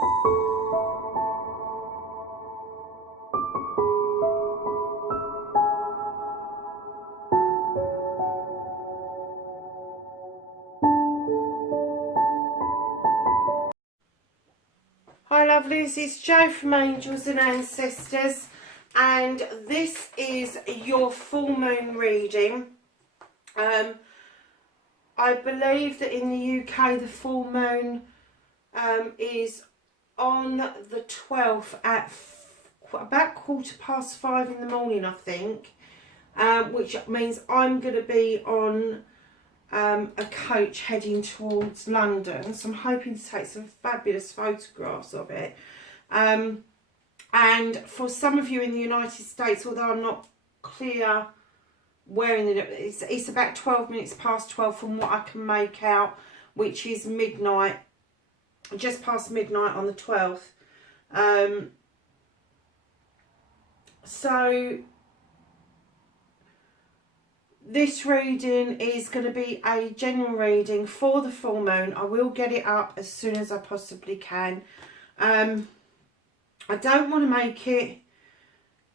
Hi lovelies, it's Jo from Angels and Ancestors, and this is your full moon reading. I believe that in the UK the full moon is on the 12th at about 5:15 in the morning, I think, which means I'm going to be on a coach heading towards London, so I'm hoping to take some fabulous photographs of it. And for some of you in the United States, although I'm not clear where in the, it's about 12 minutes past 12 from what I can make out, which is midnight, just past midnight on the 12th. So this reading is going to be a general reading for the full moon. I will get it up as soon as I possibly can. I don't want to make it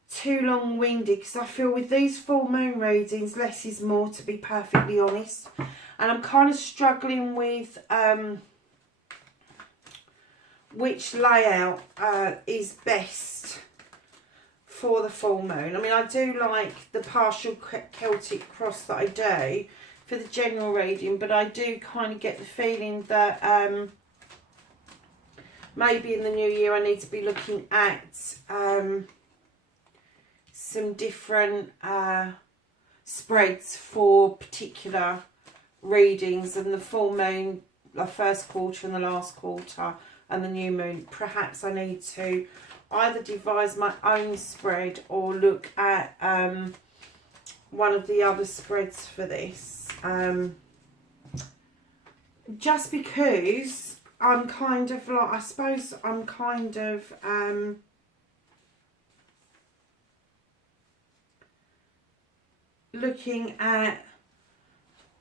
too long-winded because I feel with these full moon readings less is more, to be perfectly honest. And I'm kind of struggling with which layout is best for the full moon. I mean, I do like the partial Celtic cross that I do for the general reading, but I do kind of get the feeling that maybe in the new year I need to be looking at some different spreads for particular readings, and the full moon, the first quarter and the last quarter, and the new moon. Perhaps I need to either devise my own spread or look at one of the other spreads for this. Just because I'm kind of like, I suppose I'm kind of looking at,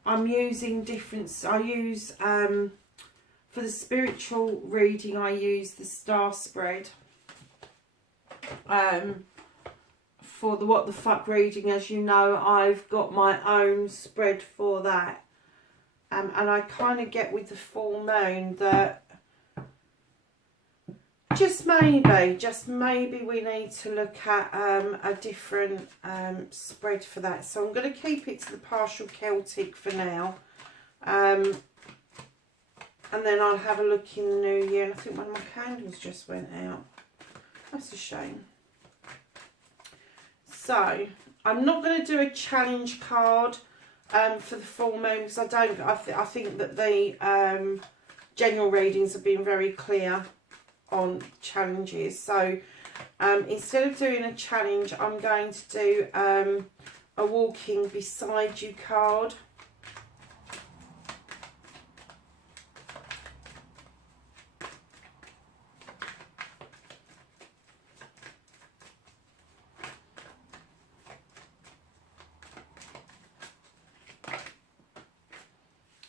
I'm using different, I use for the spiritual reading I use the star spread. For the what the fuck reading, as you know, I've got my own spread for that, and I kind of get with the full moon that just maybe we need to look at a different spread for that. So I'm going to keep it to the partial Celtic for now, and then I'll have a look in the new year. And I think one of my candles just went out. That's a shame. So I'm not going to do a challenge card for the full moon because I think that the general readings have been very clear on challenges. So instead of doing a challenge, I'm going to do a walking beside you card.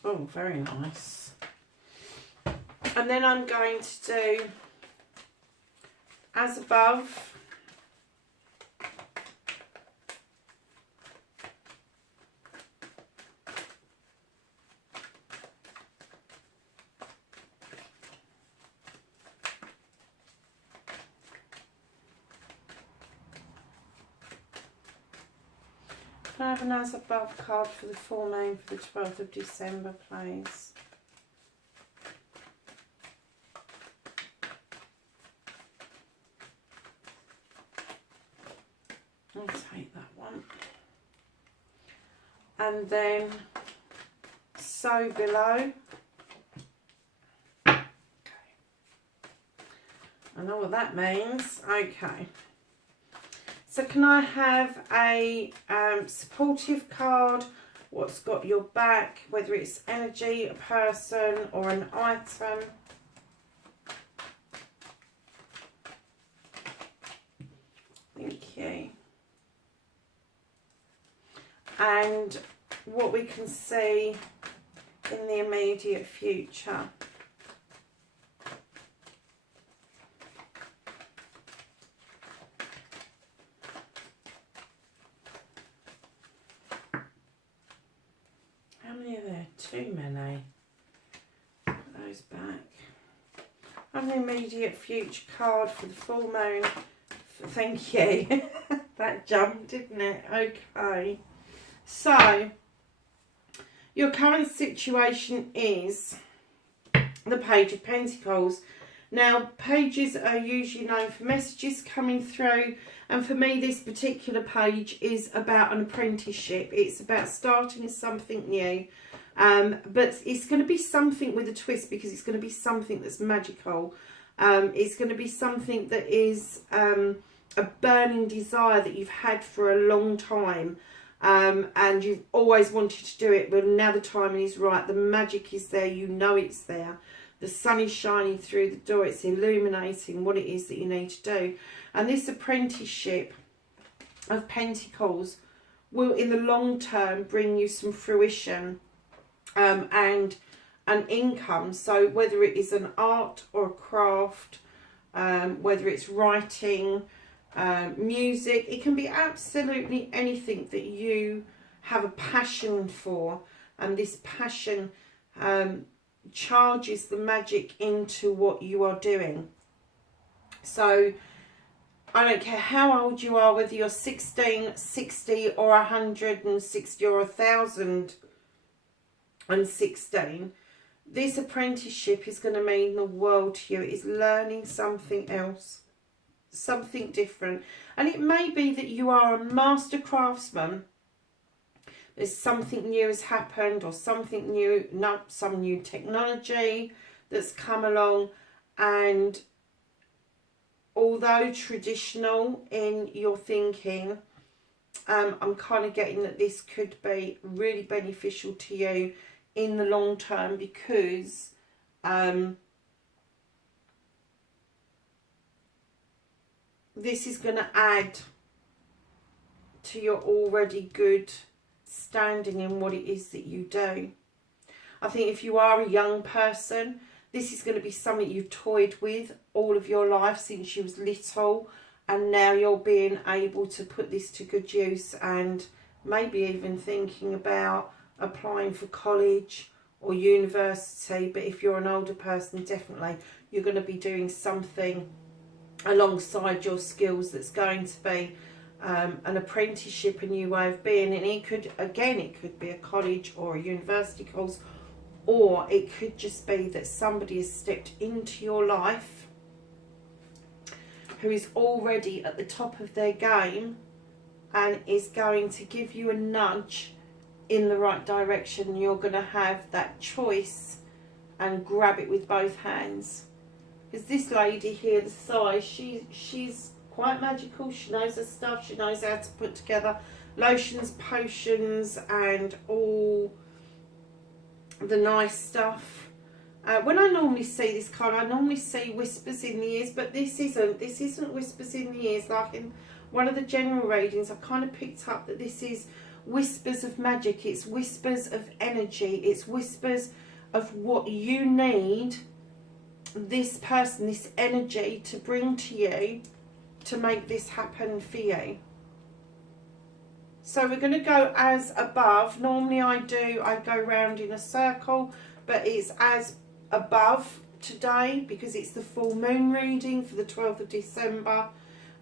Oh, very nice. And then I'm going to do as above, can I have an as above card for the full moon for the 12th of December, please? I'll take that one. And then so below. Okay. I know what that means. Okay. So can I have a supportive card? What's got your back? Whether it's energy, a person, or an item. Thank you. And what we can see in the immediate future. too many. Put those back. An immediate future card for the full moon. Thank you. That jumped, didn't it? Okay. So, your current situation is the Page of Pentacles. Now, pages are usually known for messages coming through. And for me, this particular page is about an apprenticeship. It's about starting something new. But it's going to be something with a twist, because it's going to be something that's magical. It's going to be something that is a burning desire that you've had for a long time. And you've always wanted to do it, but now the timing is right. The magic is there. You know it's there. The sun is shining through the door. It's illuminating what it is that you need to do. And this apprenticeship of Pentacles will, in the long term, bring you some fruition and an income. So whether it is an art or a craft, whether it's writing, music, it can be absolutely anything that you have a passion for. And this passion charges the magic into what you are doing. So I don't care how old you are, whether you're 16, 60 or 160 or 1016, this apprenticeship is going to mean the world to you. It is learning something else, something different. And it may be that you are a master craftsman. There's something new has happened, or something new, some new technology that's come along, and although traditional in your thinking, I'm kind of getting that this could be really beneficial to you in the long term, because this is going to add to your already good standing in what it is that you do. I think if you are a young person, this is going to be something you've toyed with all of your life since you was little, and now you're being able to put this to good use, and maybe even thinking about applying for college or university. But if you're an older person, definitely you're going to be doing something alongside your skills that's going to be an apprenticeship, a new way of being. And it could, again, it could be a college or a university course, or it could just be that somebody has stepped into your life who is already at the top of their game and is going to give you a nudge in the right direction. You're going to have that choice and grab it with both hands. Because this lady here, the thigh, she's quite magical. She knows her stuff. She knows how to put together lotions, potions, and all the nice stuff. When I normally see this card, I normally see whispers in the ears, but this isn't whispers in the ears. Like in one of the general readings, I kind of picked up that this is whispers of magic. It's whispers of energy. It's whispers of what you need this person, this energy, to bring to you to make this happen for you. So we're going to go as above. Normally I go round in a circle, but it's as above today because it's the full moon reading for the 12th of December.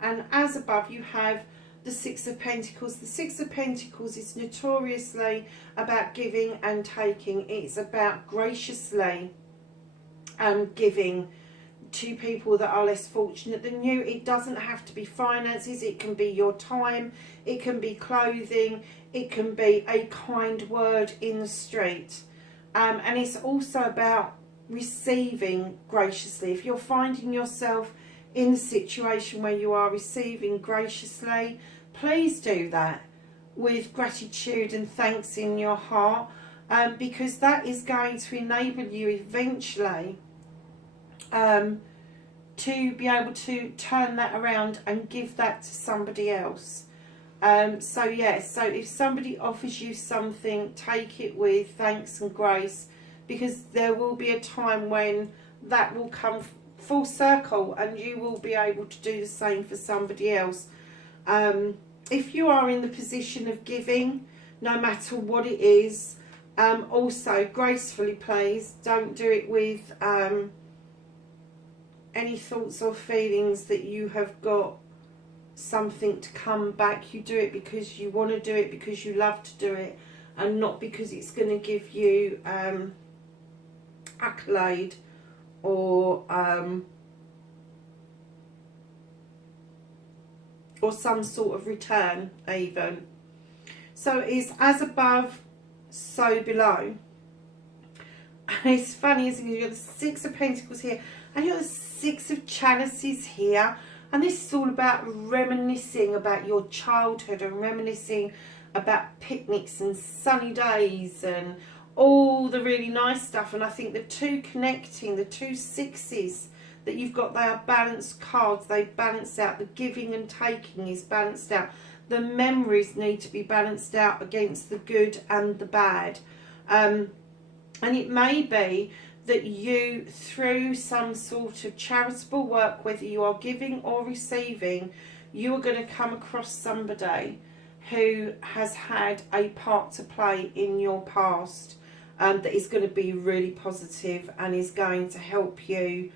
And as above you have the Six of Pentacles. The Six of Pentacles is notoriously about giving and taking. It's about graciously giving to people that are less fortunate than you. It doesn't have to be finances. It can be your time. It can be clothing. It can be a kind word in the street. And it's also about receiving graciously. If you're finding yourself in the situation where you are receiving graciously, please do that with gratitude and thanks in your heart, because that is going to enable you eventually to be able to turn that around and give that to somebody else. So if somebody offers you something, take it with thanks and grace, because there will be a time when that will come full circle and you will be able to do the same for somebody else. If you are in the position of giving, no matter what it is, Also, gracefully, please. Don't do it with any thoughts or feelings that you have got something to come back. You do it because you want to do it, because you love to do it, and not because it's going to give you accolade or some sort of return even. So it's as above, so below. And it's funny, isn't it? You've got the Six of Pentacles here, and you've got the Six of Chalices here. And this is all about reminiscing about your childhood and reminiscing about picnics and sunny days and all the really nice stuff. And I think the two connecting, the two sixes that you've got, they are balanced cards. They balance out. The giving and taking is balanced out. The memories need to be balanced out against the good and the bad. And it may be that you, through some sort of charitable work, whether you are giving or receiving, you are going to come across somebody who has had a part to play in your past that is going to be really positive and is going to help you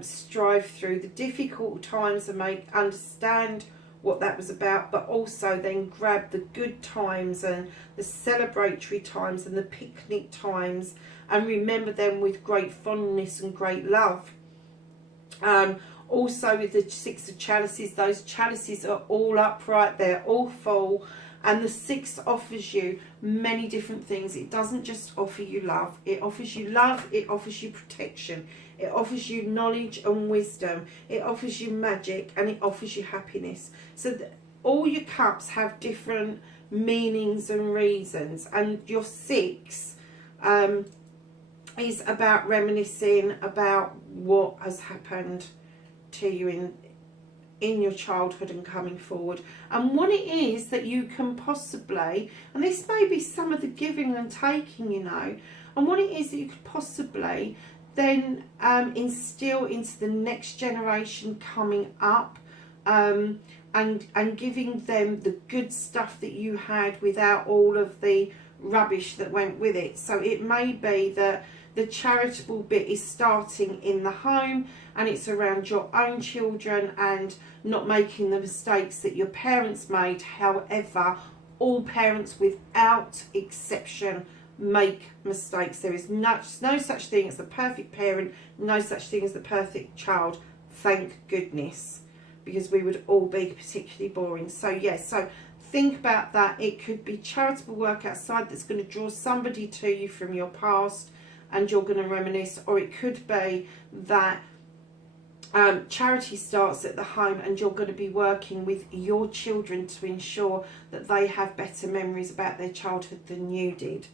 strive through the difficult times and understand what that was about, but also then grab the good times and the celebratory times and the picnic times and remember them with great fondness and great love. Also with the Six of Chalices, those chalices are all upright, they're all full, and the Six offers you many different things. It doesn't just offer you love, it offers you love, it offers you protection, it offers you knowledge and wisdom, it offers you magic, and it offers you happiness. So all your cups have different meanings and reasons, and your Six is about reminiscing about what has happened to you in your childhood and coming forward, and what it is that you can possibly, and this may be some of the giving and taking, you know, and what it is that you could possibly then instill into the next generation coming up, and giving them the good stuff that you had without all of the rubbish that went with it. So it may be that the charitable bit is starting in the home, and it's around your own children and not making the mistakes that your parents made. However, all parents without exception make mistakes. There is no such thing as the perfect parent, no such thing as the perfect child, thank goodness, because we would all be particularly boring. So yes, so think about that. It could be charitable work outside that's going to draw somebody to you from your past and you're going to reminisce, or it could be that charity starts at the home and you're going to be working with your children to ensure that they have better memories about their childhood than you did.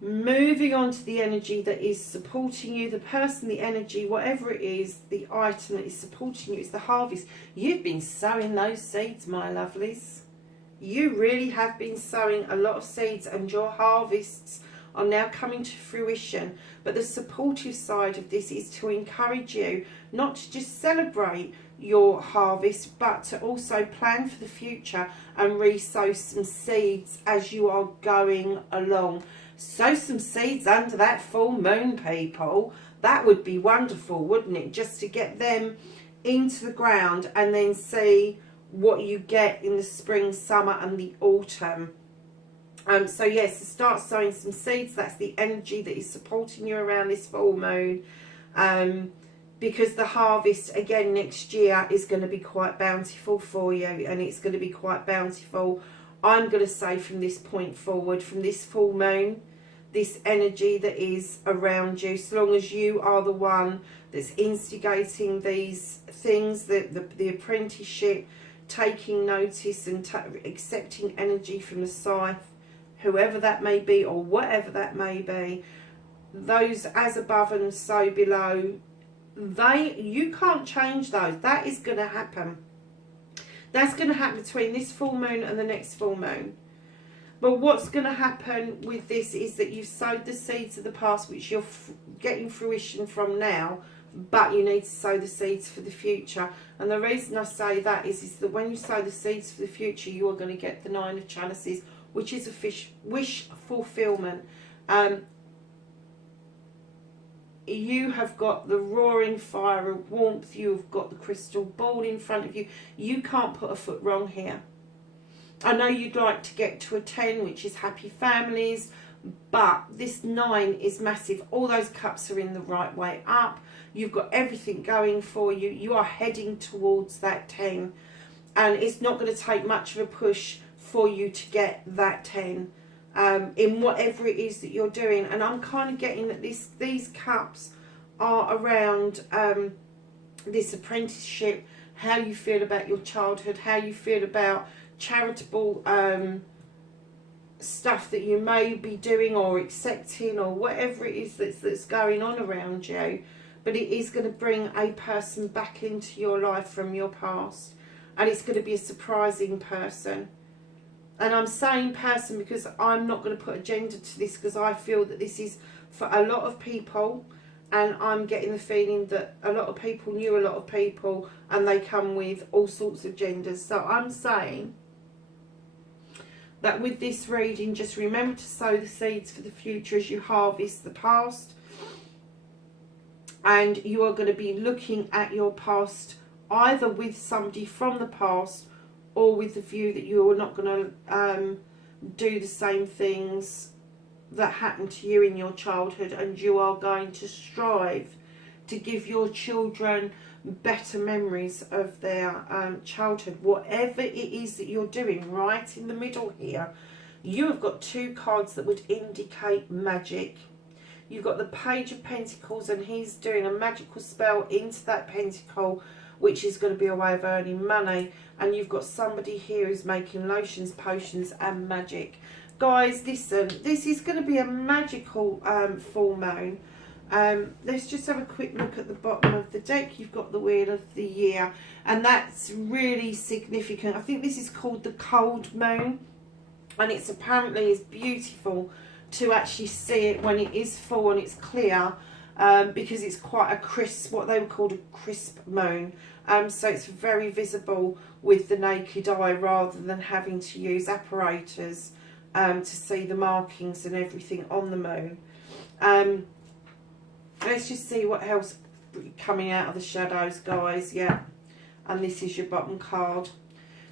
Moving on to the energy that is supporting you, the person, the energy, whatever it is, the item that is supporting you is the harvest. You've been sowing those seeds, my lovelies. You really have been sowing a lot of seeds, and your harvests are now coming to fruition. But the supportive side of this is to encourage you not to just celebrate your harvest, but to also plan for the future and re-sow some seeds as you are going along. Sow some seeds under that full moon, people. That would be wonderful, wouldn't it? Just to get them into the ground and then see what you get in the spring, summer and the autumn. So yes, to start sowing some seeds. That's the energy that is supporting you around this full moon, because the harvest again next year is going to be quite bountiful for you, and it's going to be quite bountiful, I'm going to say, from this point forward, from this full moon, this energy that is around you, so long as you are the one that's instigating these things, the apprenticeship, taking notice and accepting energy from the scythe, whoever that may be or whatever that may be, those as above and so below, you can't change those. That is going to happen. That's going to happen between this full moon and the next full moon. But what's going to happen with this is that you've sowed the seeds of the past, which you're getting fruition from now, but you need to sow the seeds for the future. And the reason I say that is that when you sow the seeds for the future, you are going to get the Nine of Chalices which is a wish fulfillment. You have got the roaring fire of warmth. You've got the crystal ball in front of you. You can't put a foot wrong here. I know you'd like to get to a 10, which is happy families, but this 9 is massive. All those cups are in the right way up. You've got everything going for you. You are heading towards that 10, and it's not going to take much of a push for you to get that 10 in whatever it is that you're doing. And I'm kind of getting that these cups are around this apprenticeship, how you feel about your childhood, how you feel about charitable stuff that you may be doing or accepting, or whatever it is that's going on around you. But it is going to bring a person back into your life from your past, and it's going to be a surprising person. And I'm saying person because I'm not going to put a gender to this, because I feel that this is for a lot of people, and I'm getting the feeling that a lot of people knew a lot of people, and they come with all sorts of genders. So I'm saying that with this reading, just remember to sow the seeds for the future as you harvest the past. And you are going to be looking at your past either with somebody from the past, or with the view that you're not going to do the same things that happened to you in your childhood, and you are going to strive to give your children better memories of their childhood. Whatever it is that you're doing, right in the middle here, you have got 2 cards that would indicate magic. You've got the Page of Pentacles, and he's doing a magical spell into that pentacle, which is going to be a way of earning money. And you've got somebody here who's making lotions, potions and magic. Guys, listen, this is going to be a magical full moon. Let's just have a quick look at the bottom of the deck. You've got the Wheel of the Year, and that's really significant. I think this is called the Cold Moon, and it's apparently is beautiful to actually see it when it is full and it's clear, because it's quite a crisp, what they would call a crisp moon. So it's very visible with the naked eye, rather than having to use apparatus to see the markings and everything on the moon. Let's just see what else coming out of the shadows, guys. Yeah, and this is your bottom card.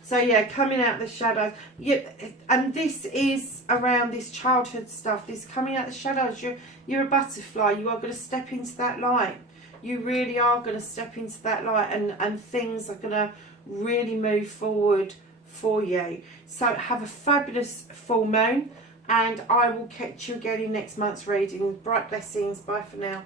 So yeah, coming out of the shadows. Yeah, and this is around this childhood stuff. This coming out of the shadows. You're a butterfly. You are going to step into that light. You really are going to step into that light, and things are going to really move forward for you. So have a fabulous full moon, and I will catch you again in next month's reading. Bright blessings. Bye for now.